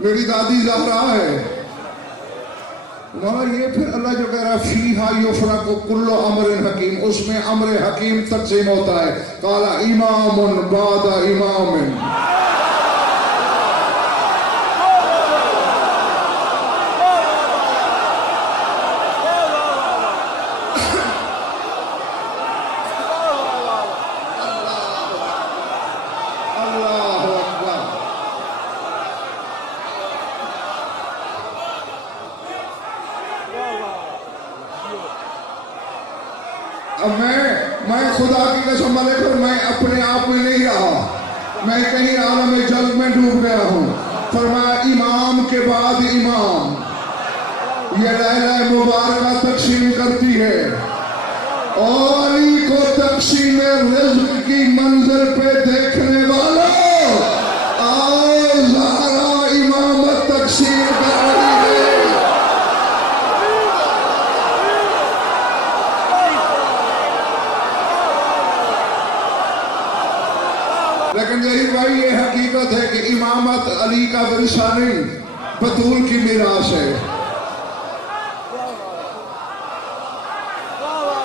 میری دادی زہرا ہے. مولا یہ پھر اللہ جو کہہ رہا ہے فیہا یفرق کل امر حکیم، اس میں امر حکیم تقسیم ہوتا ہے. قال امام بعد امام. اب میں خدا کی قسم لے کر میں اپنے آپ میں نہیں رہا، میں کہیں عالم جلد میں ڈوب گیا ہوں. فرمایا امام کے بعد امام. یہ لیلہ مبارکہ تقسیم کرتی ہے اور علی کو تقسیم رزق کی منظر پہ دیکھنے والوں آؤ زہرا امامت تقسیم کر رہی ہے. لیکن یہی بھائی یہ حقیقت ہے کہ امامت علی کا ورثہ نہیں، بطول کی میراث ہے.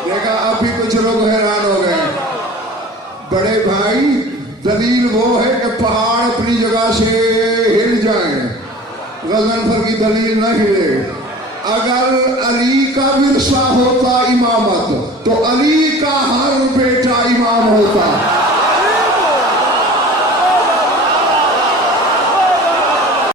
دیکھا اب بھی کچھ لوگ حیران ہو گئے. بڑے بھائی دلیل وہ ہے کہ پہاڑ اپنی جگہ سے ہل جائیں، غضنفر کی دلیل نہ ہلے. اگر علی کا ورثہ ہوتا امامت تو علی کا ہر بیٹا امام ہوتا.